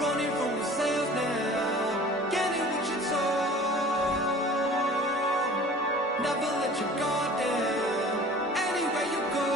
running from yourself now. Get it with your soul. Never let your guard down. Anywhere you go.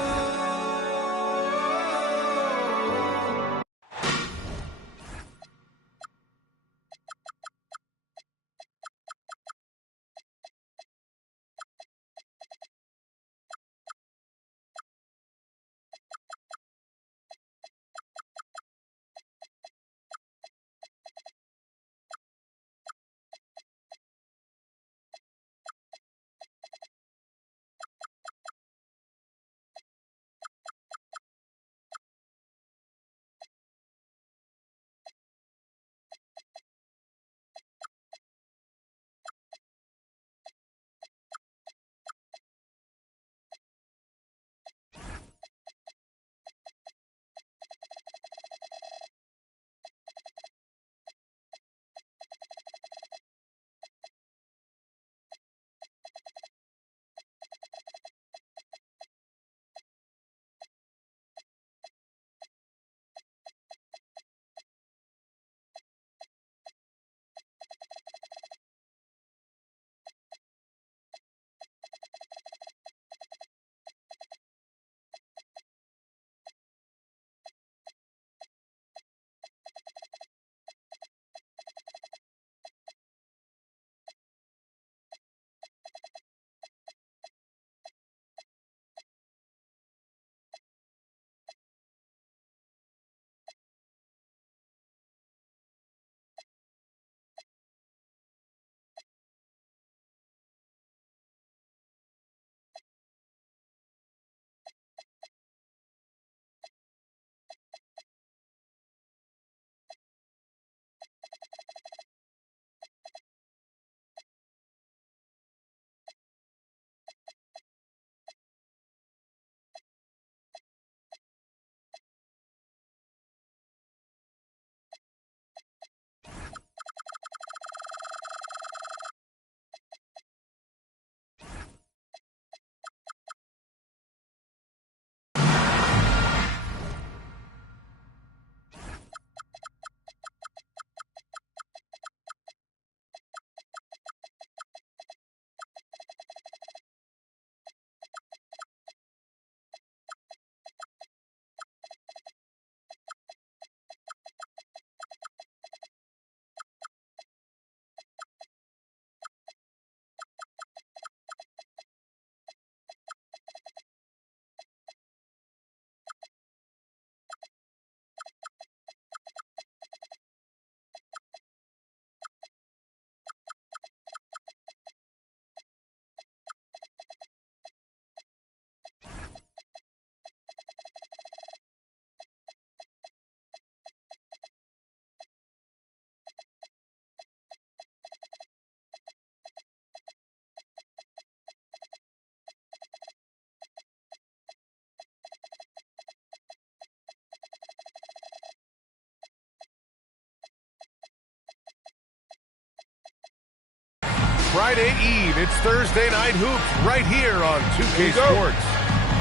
Friday Eve. It's Thursday Night Hoops right here on 2K Sports.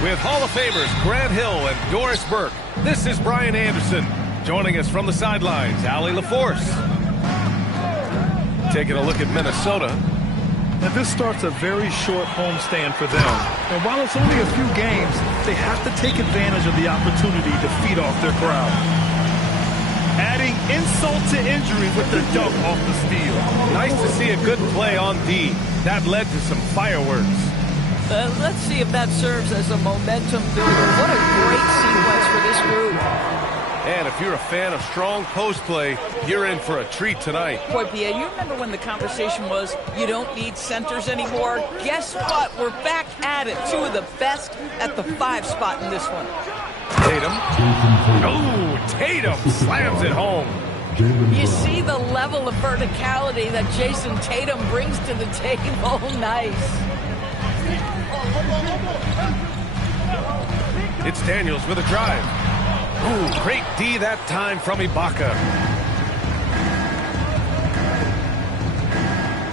With Hall of Famers Grant Hill and Doris Burke, this is Brian Anderson. Joining us from the sidelines, Allie LaForce. Taking a look at Minnesota. Now this starts a very short homestand for them. And while it's only a few games, they have to take advantage of the opportunity to feed off their crowd. Adding insult to injury with the dunk off the steal. Nice to see a good play on D. That led to some fireworks. Let's see if that serves as a momentum builder. What a great sequence for this group. And if you're a fan of strong post play, you're in for a treat tonight. Boy, Pierre, you remember when the conversation was, you don't need centers anymore? Guess what? We're back at it. Two of the best at the 5 spot in this one. Tatum. Oh, Tatum slams it home. You see the level of verticality that Jason Tatum brings to the table. Nice. It's Daniels with a drive. Ooh, great D that time from Ibaka.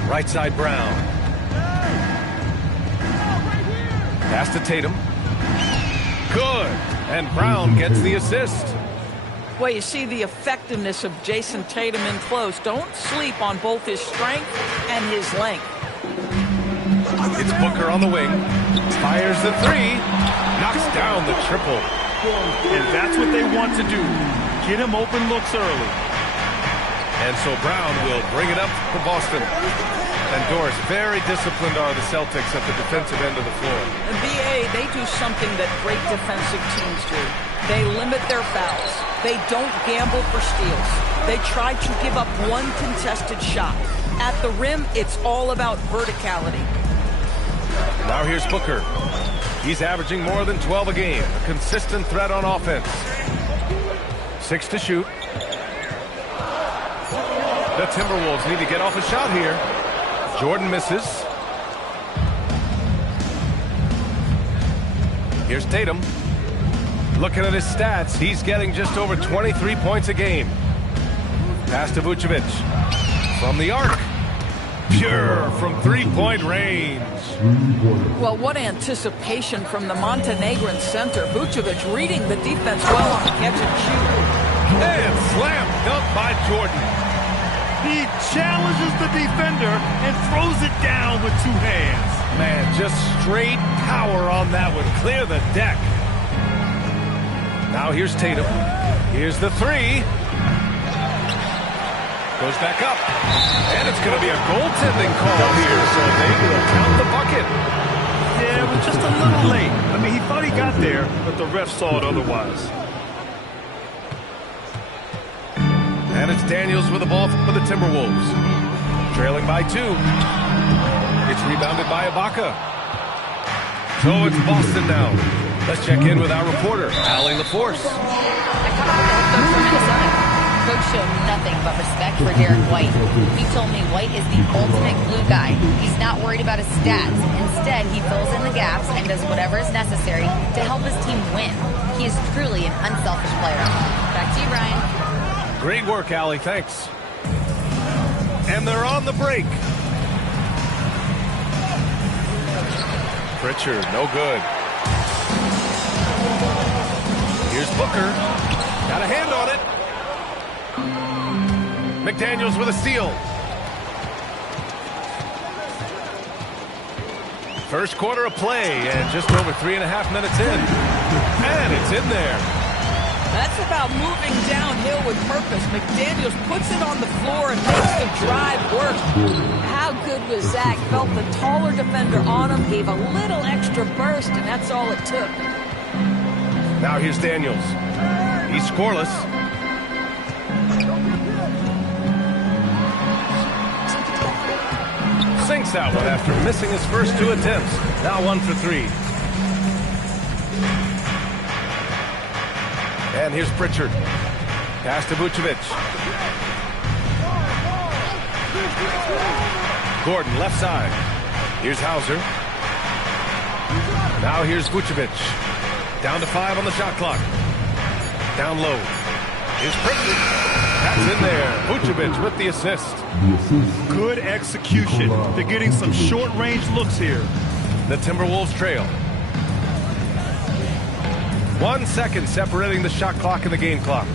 Right side Brown. Pass to Tatum. Good. And Brown gets the assist. Well, you see the effectiveness of Jason Tatum in close. Don't sleep on both his strength and his length. It's Booker on the wing. Fires the three. Knocks down the triple. And that's what they want to do. Get him open looks early. And so Brown will bring it up for Boston. And Doris, very disciplined are the Celtics at the defensive end of the floor. And BA, they do something that great defensive teams do. They limit their fouls. They don't gamble for steals. They try to give up one contested shot. At the rim, it's all about verticality. Now here's Booker. He's averaging more than 12 a game. A consistent threat on offense. 6 to shoot. The Timberwolves need to get off a shot here. Jordan misses. Here's Tatum. Looking at his stats, he's getting just over 23 points a game. Pass to Vucevic. From the arc. Pure from three-point range. Well, what anticipation from the Montenegrin center. Vucevic reading the defense well on the catch and shoot. And slam dunk by Jordan. He challenges the defender and throws it down with 2 hands. Man, just straight power on that one. Clear the deck. Now here's Tatum. Here's the three. Goes back up. And it's going to be a goaltending call here, so they will count the bucket. Yeah, it was just a little late. I mean, he thought he got there, but the ref saw it otherwise. And it's Daniels with the ball for the Timberwolves. Trailing by 2. It's rebounded by Ibaka. So it's Boston now. Let's check in with our reporter, Allie LaForce. I caught up with the head coach from Minnesota. Coach showed nothing but respect for Derek White. He told me White is the ultimate glue guy. He's not worried about his stats. Instead, he fills in the gaps and does whatever is necessary to help his team win. He is truly an unselfish player. Back to you, Brian. Great work, Allie. Thanks. And they're on the break. Pritchard, no good. Here's Booker. Got a hand on it. McDaniels with a steal. First quarter of play, and just over 3.5 minutes in. And it's in there. That's about moving downhill with purpose. McDaniels puts it on the floor and makes the drive work. How good was that? Felt the taller defender on him, gave a little extra burst, and that's all it took. Now here's Daniels. He's scoreless. Sinks that one after missing his first 2 attempts. Now 1 for 3. And here's Pritchard. Pass to Vucevic. Gordon, left side. Here's Hauser. Now here's Vucevic. Down to 5 on the shot clock. Down low. Here's Pritchard. That's in there. Vucevic with the assist. Good execution. They're getting some short-range looks here. The Timberwolves trail. 1 second separating the shot clock and the game clock.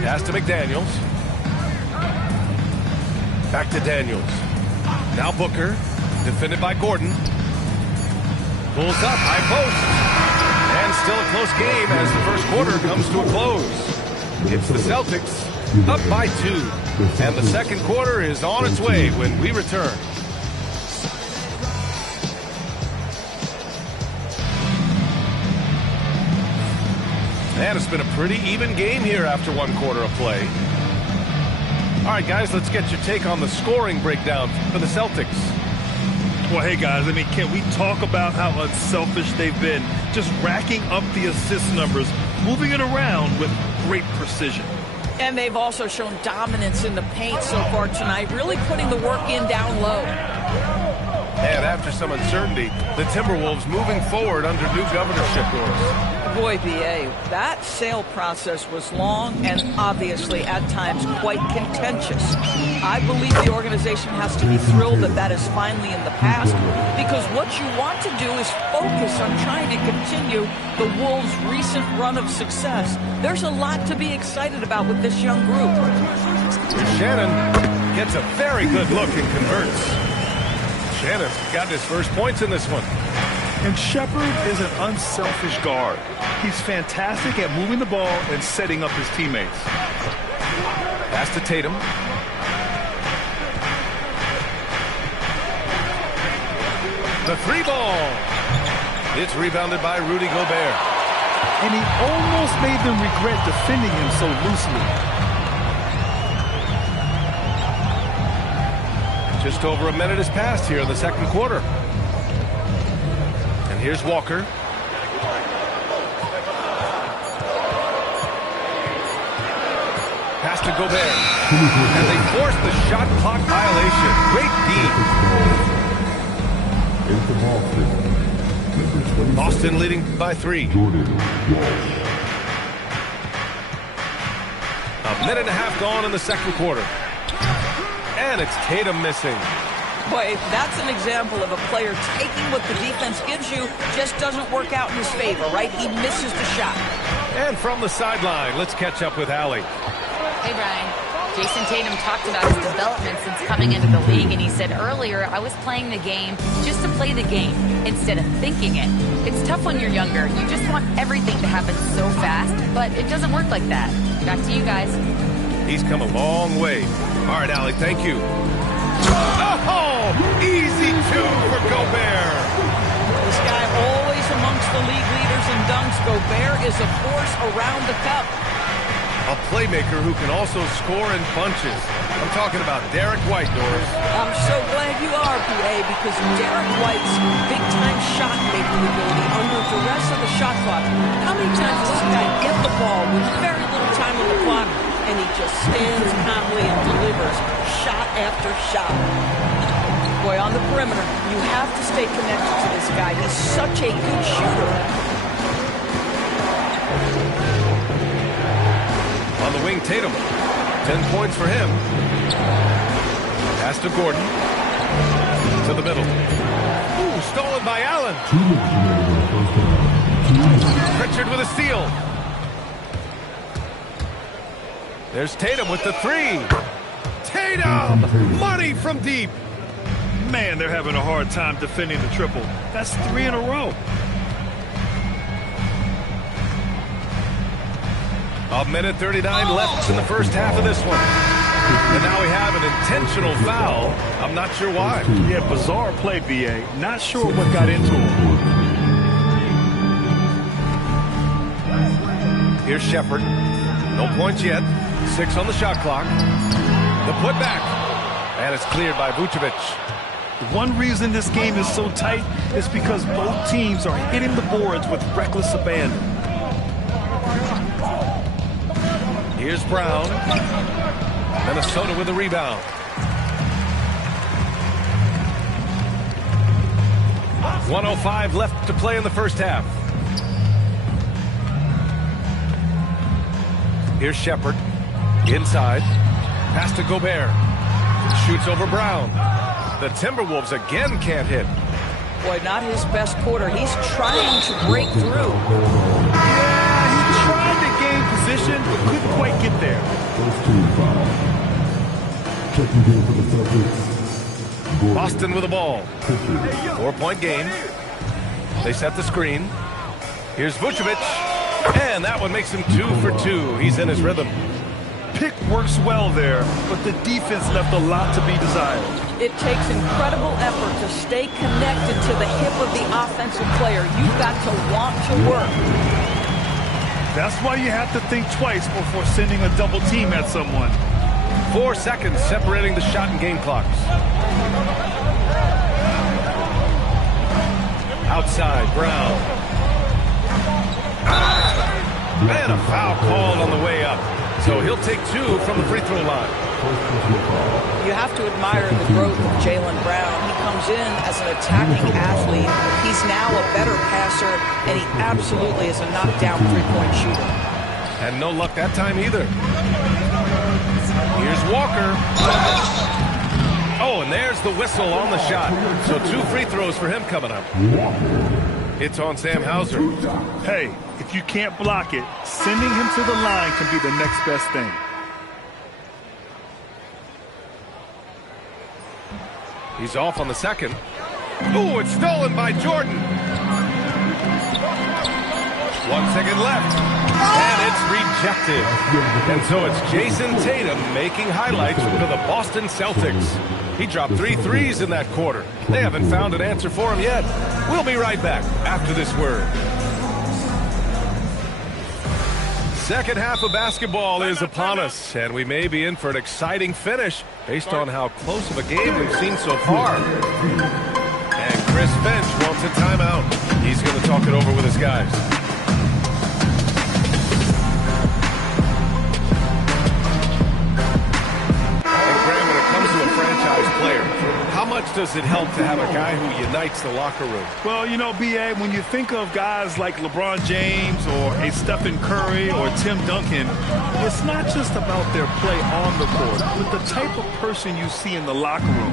Pass to McDaniels. Back to Daniels. Now Booker. Defended by Gordon. Pulls up, high post. And still a close game as the first quarter comes to a close. It's the Celtics up by 2. And the second quarter is on its way when we return. And it's been a pretty even game here after 1 quarter of play. All right, guys, let's get your take on the scoring breakdown for the Celtics. Well, hey, guys, I mean, can we talk about how unselfish they've been? Just racking up the assist numbers, moving it around with great precision. And they've also shown dominance in the paint so far tonight, really putting the work in down low. And after some uncertainty, the Timberwolves moving forward under new governorship rules. Boy, B.A., that sale process was long and obviously at times quite contentious. I believe the organization has to be thrilled that that is finally in the past, because what you want to do is focus on trying to continue the Wolves' recent run of success. There's a lot to be excited about with this young group. Shannon gets a very good look and converts. Shannon's got his first points in this one. And Shepherd is an unselfish guard. He's fantastic at moving the ball and setting up his teammates. Pass to Tatum. The three ball. It's rebounded by Rudy Gobert. And he almost made them regret defending him so loosely. Just over a minute has passed here in the second quarter. And here's Walker. Pass to Gobert. And they force the shot clock violation. Great D. Boston leading by 3. A minute and a half gone in the second quarter. And it's Tatum missing. Boy, that's an example of a player taking what the defense gives you, just doesn't work out in his favor, right? He misses the shot. And from the sideline, let's catch up with Allie. Hey, Brian. Jason Tatum talked about his development since coming into the league, and he said earlier, I was playing the game just to play the game instead of thinking it. It's tough when you're younger. You just want everything to happen so fast, but it doesn't work like that. Back to you guys. He's come a long way. All right, Allie, thank you. Oh, easy two for Gobert. This guy always amongst the league leaders in dunks. Gobert is a force around the cup. A playmaker who can also score in bunches. I'm talking about Derek White, Doris. I'm so glad you are, PA, because Derek White's big-time shot-making ability under duress of the shot clock. How many times does this guy get the ball with very little time on the clock, and he just stands calmly and delivers shot after shot? Boy, on the perimeter, you have to stay connected to this guy. He's such a good shooter. On the wing, Tatum. 10 points for him. Pass to Gordon. To the middle. Ooh, stolen by Allen. Pritchard with a steal. There's Tatum with the three. Tatum! Money from deep. Man, they're having a hard time defending the triple. That's 3 in a row. A minute 39 left in the first half of this one. And now we have an intentional foul. I'm not sure why. Yeah, bizarre play, B.A. Not sure what got into him. Here's Shepherd. No points yet. 6 on the shot clock. The putback. And it's cleared by Vucevic. One reason this game is so tight is because both teams are hitting the boards with reckless abandon. Here's Brown. Minnesota with a rebound. .105 left to play in the first half. Here's Shepherd. Inside. Pass to Gobert. Shoots over Brown. The Timberwolves again can't hit. Boy, not his best quarter. He's trying to break through. Yeah, he tried to gain position, but couldn't quite get there. Boston with the ball. 4-point game. They set the screen. Here's Vucevic. And that one makes him 2 for 2. He's in his rhythm. Pick works well there, but the defense left a lot to be desired. It takes incredible effort to stay connected to the hip of the offensive player. You've got to want to work. That's why you have to think twice before sending a double team at someone. 4 seconds separating the shot and game clocks. Outside, Brown. And a foul called on the way up. So he'll take 2 from the free throw line. You have to admire the growth of Jaylen Brown. He comes in as an attacking athlete. He's now a better passer, and he absolutely is a knockdown three-point shooter. And no luck that time either. Here's Walker. Oh, and there's the whistle on the shot. So 2 free throws for him coming up. It's on Sam Hauser. Hey, if you can't block it, sending him to the line can be the next best thing. He's off on the second. Ooh, it's stolen by Jordan. 1 second left. And it's rejected. And so it's Jason Tatum making highlights for the Boston Celtics. He dropped 3 threes in that quarter. They haven't found an answer for him yet. We'll be right back after this word. Second half of basketball is upon us, and we may be in for an exciting finish based on how close of a game we've seen so far. And Chris Finch wants a timeout. He's going to talk it over with his guys. And Graham, when it comes to a franchise player, how much does it help to have a guy who unites the locker room? Well, you know, B.A., when you think of guys like LeBron James or a Stephen Curry or Tim Duncan, it's not just about their play on the court, but the type of person you see in the locker room.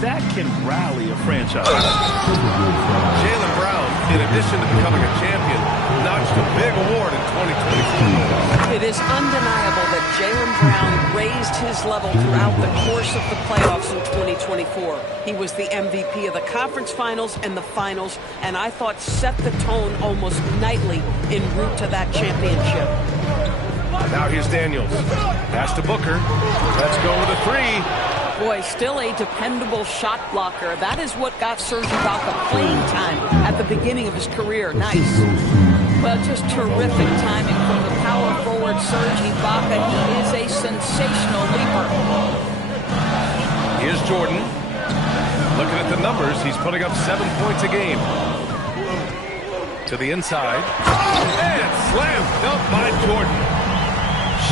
That can rally a franchise. Jaylen Brown, in addition to becoming a champion, notched a big award in 2024. It is undeniable that Jaylen Brown raised his level throughout the course of the playoffs in 2024. He was the MVP of the conference finals and the finals, and I thought set the tone almost nightly en route to that championship. Now here's Daniels. Pass to Booker. Let's go with a 3. Boy, still a dependable shot blocker. That is what got Serge Ibaka playing time at the beginning of his career. Nice. Well, just terrific timing from the power forward Serge Ibaka. He is a sensational leaper. Here's Jordan. Looking at the numbers, he's putting up 7 points a game. To the inside. And slam dunk by Jordan.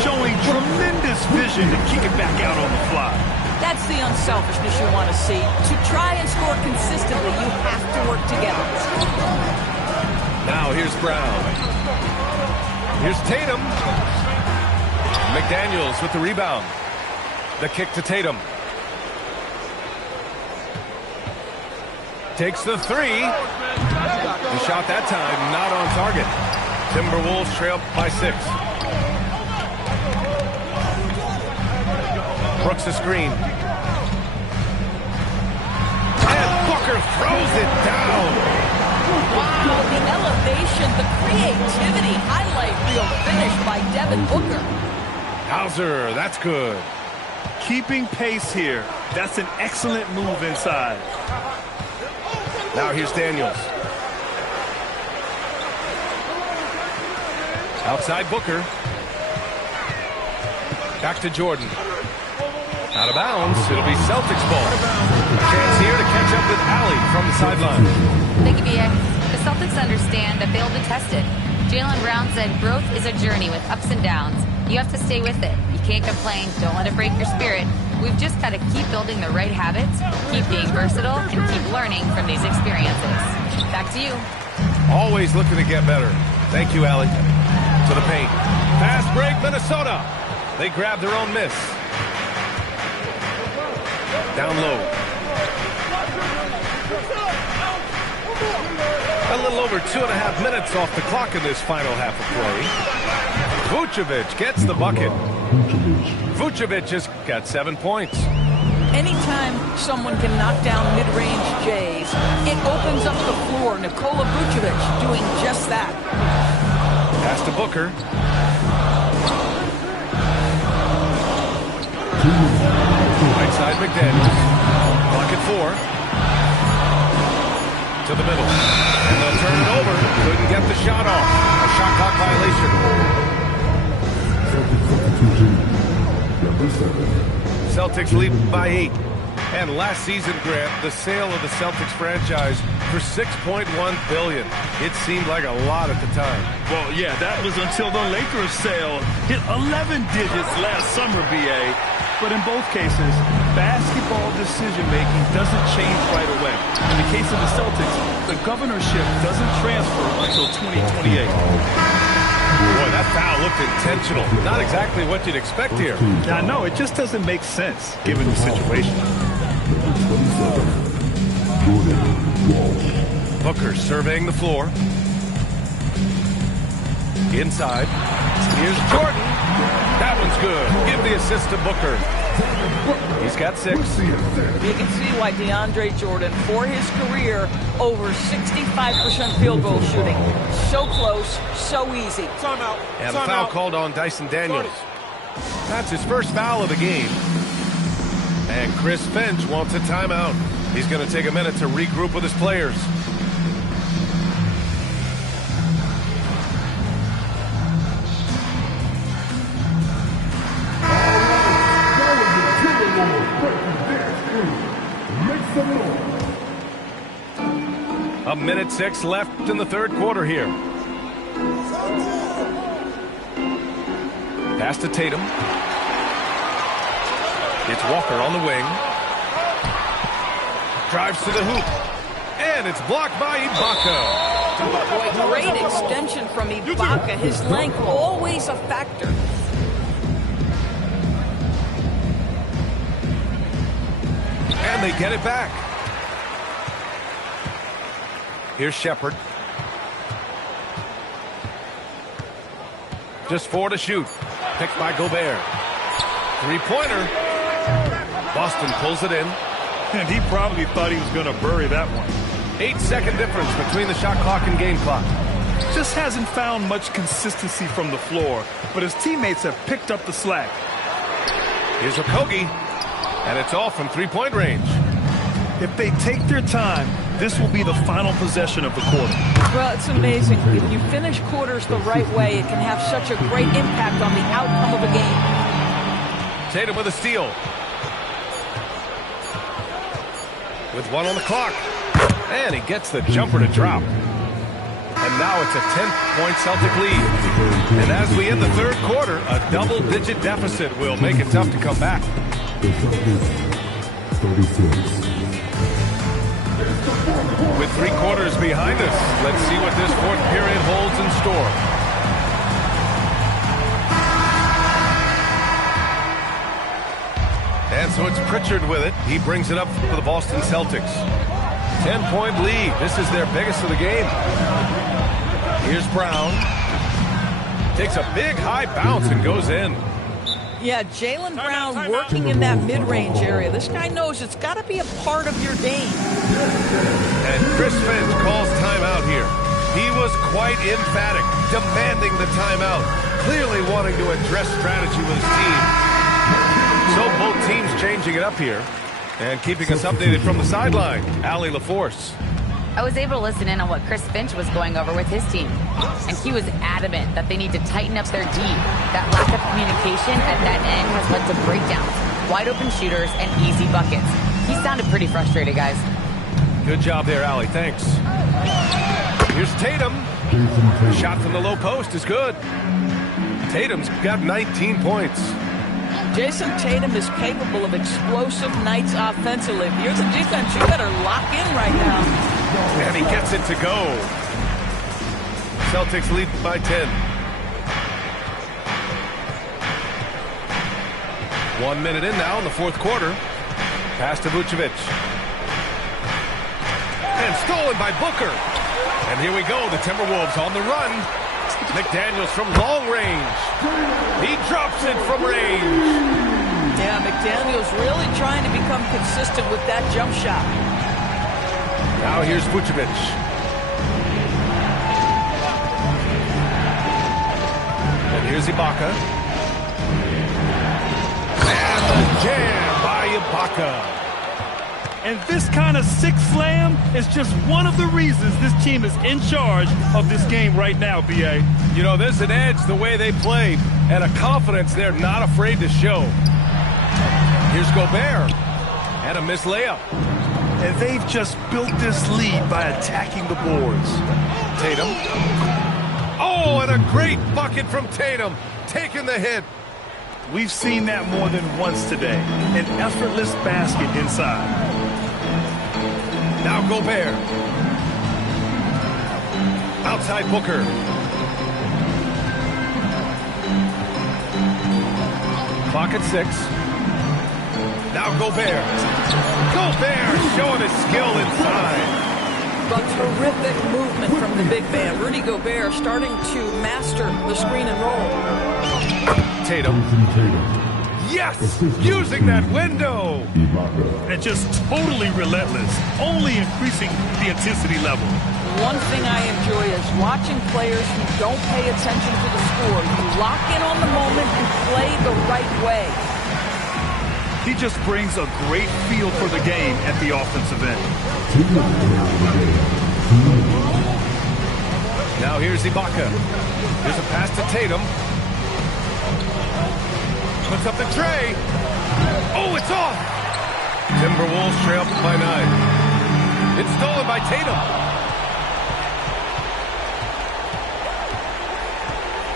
Showing tremendous vision to kick it back out on the fly. That's the unselfishness you want to see. To try and score consistently, you have to work together. Now here's Brown. Here's Tatum. McDaniels with the rebound. The kick to Tatum. Takes the 3. The shot that time not on target. Timberwolves trail by 6. Brooks a screen. And Booker throws it down. Wow, the elevation, the creativity, highlight reel finish by Devin Booker. Hauser, that's good. Keeping pace here. That's an excellent move inside. Now here's Daniels. Outside Booker. Back to Jordan. Out of bounds. It'll be Celtics ball. Chance here to catch up with Allie from the sideline. Thank you, B.A. The Celtics understand that they'll be tested. Jaylen Brown said growth is a journey with ups and downs. You have to stay with it. You can't complain. Don't let it break your spirit. We've just got to keep building the right habits, keep being versatile, and keep learning from these experiences. Back to you. Always looking to get better. Thank you, Allie. To the paint. Fast break, Minnesota. They grab their own miss. Down low. A little over 2.5 minutes off the clock in this final half of play. Vucevic gets the bucket. Vucevic has got 7 points. Anytime someone can knock down mid-range Jays, it opens up the floor. Nikola Vucevic doing just that. Pass to Booker. Right side McDaniels. Clock at 4. To the middle. And they'll turn it over. Couldn't get the shot off. A shot clock violation. Celtics lead by 8. And last season, Grant, the sale of the Celtics franchise for $6.1 billion. It seemed like a lot at the time. Well, yeah, that was until the Lakers sale hit 11 digits last summer, BA. But in both cases, basketball decision-making doesn't change right away. In the case of the Celtics, the governorship doesn't transfer until 2028. Boy, that foul looked intentional. Not exactly what you'd expect here. Now, no, it just doesn't make sense, given the situation. Booker surveying the floor. Inside. Here's Jordan. That one's good. Give the assist to Booker. He's got 6. You can see why DeAndre Jordan, for his career, over 65% field goal shooting. So close, so easy. Timeout. And a foul called on Dyson Daniels. That's his first foul of the game. And Chris Finch wants a timeout. He's going to take a minute to regroup with his players. A minute 6 left in the third quarter here. Pass to Tatum. It's Walker on the wing. Drives to the hoop. And it's blocked by Ibaka. Boy, great extension from Ibaka. His length always a factor. And they get it back. Here's Shepherd. Just 4 to shoot. Picked by Gobert. Three-pointer. Boston pulls it in. And he probably thought he was going to bury that one. 8-second difference between the shot clock and game clock. Just hasn't found much consistency from the floor, but his teammates have picked up the slack. Here's Okogie. And it's off from three-point range. If they take their time, this will be the final possession of the quarter. Well, it's amazing. If you finish quarters the right way, it can have such a great impact on the outcome of a game. Tatum with a steal. With 1 on the clock. And he gets the jumper to drop. And now it's a 10-point Celtic lead. And as we end the third quarter, a double-digit deficit will make it tough to come back. With 3 quarters behind us, let's see what this fourth period holds in store. And so it's Pritchard with it. He brings it up for the Boston Celtics. 10-point lead. This is their biggest of the game. Here's Brown. Takes a big high bounce and goes in. Yeah, Jaylen Brown working in that mid-range area. This guy knows it's got to be a part of your game. And Chris Finch calls timeout here. He was quite emphatic, demanding the timeout, clearly wanting to address strategy with his team. So both teams changing it up here. And keeping us updated from the sideline, Allie LaForce. I was able to listen in on what Chris Finch was going over with his team. And he was adamant that they need to tighten up their D. That lack of communication at that end has led to breakdowns, wide open shooters, and easy buckets. He sounded pretty frustrated, guys. Good job there, Allie. Thanks. Here's Tatum. Shot from the low post is good. Tatum's got 19 points. Jason Tatum is capable of explosive nights offensively. If you're the defense, you better lock in right now. And he gets it to go. Celtics lead by 10. 1 minute in now in the fourth quarter. Pass to Vucevic. And stolen by Booker. And here we go, the Timberwolves on the run. McDaniels from long range. He drops it from range. Yeah, McDaniels really trying to become consistent with that jump shot. Now here's Vucevic. And here's Ibaka. And the jam by Ibaka. And this kind of six slam is just one of the reasons this team is in charge of this game right now, B.A. You know, there's an edge the way they play and a confidence they're not afraid to show. Here's Gobert. And a missed layup. And they've just built this lead by attacking the boards. Tatum. Oh, and a great bucket from Tatum. Taking the hit. We've seen that more than once today. An effortless basket inside. Now Gobert. Outside Booker. Clock at 6. Now Gobert. Gobert showing his skill inside. But terrific movement from the big man. Rudy Gobert starting to master the screen and roll. Tatum. Yes! Using that window! And just totally relentless, only increasing the intensity level. One thing I enjoy is watching players who don't pay attention to the score. You lock in on the moment and play the right way. He just brings a great feel for the game at the offensive end. Now here's Ibaka. There's a pass to Tatum. Puts up the tray. Oh, it's off. Timberwolves trail by 9. It's stolen by Tatum.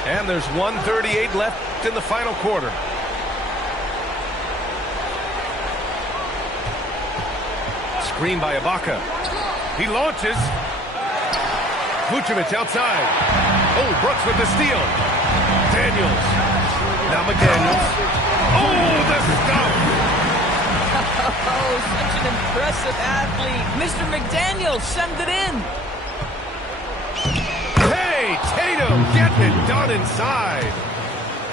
And there's 1:38 left in the final quarter. Screen by Ibaka. He launches. Vucevic outside. Oh, Brooks with the steal. Daniels. Now McDaniels. Oh, the stuff. Oh, such an impressive athlete. Mr. McDaniels sends it in. Hey, Tatum getting it done inside.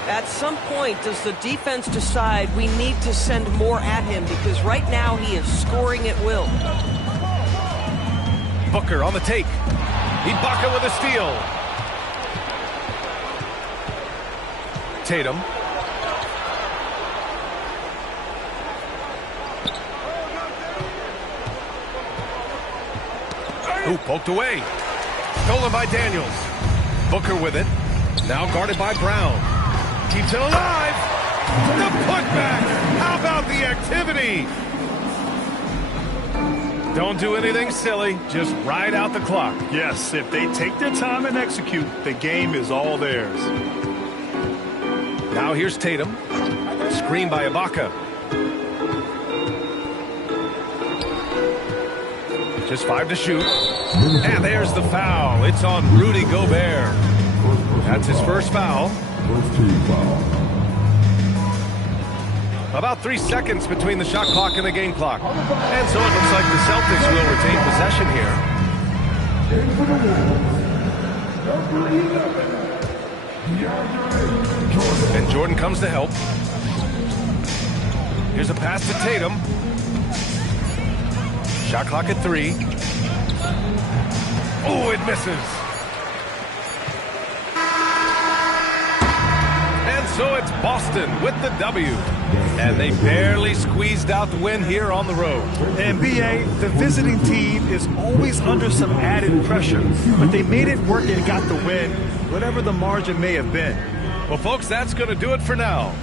At some point, does the defense decide we need to send more at him? Because right now he is scoring at will. Booker on the take. Ibaka with a steal. Tatum. Ooh, poked away. Stolen by Daniels. Booker with it. Now guarded by Brown. Keeps it alive. The putback. How about the activity? Don't do anything silly. Just ride out the clock. Yes, if they take their time and execute, the game is all theirs. Now here's Tatum. Screen by Ibaka. Just 5 to shoot. And there's the foul. It's on Rudy Gobert. That's his first foul. About 3 seconds between the shot clock and the game clock. And so it looks like the Celtics will retain possession here. And Jordan comes to help. Here's a pass to Tatum. Shot clock at 3. Oh, it misses. And so it's Boston with the W. And they barely squeezed out the win here on the road. And B.A., the visiting team is always under some added pressure, but they made it work and got the win, whatever the margin may have been. Well, folks, that's going to do it for now.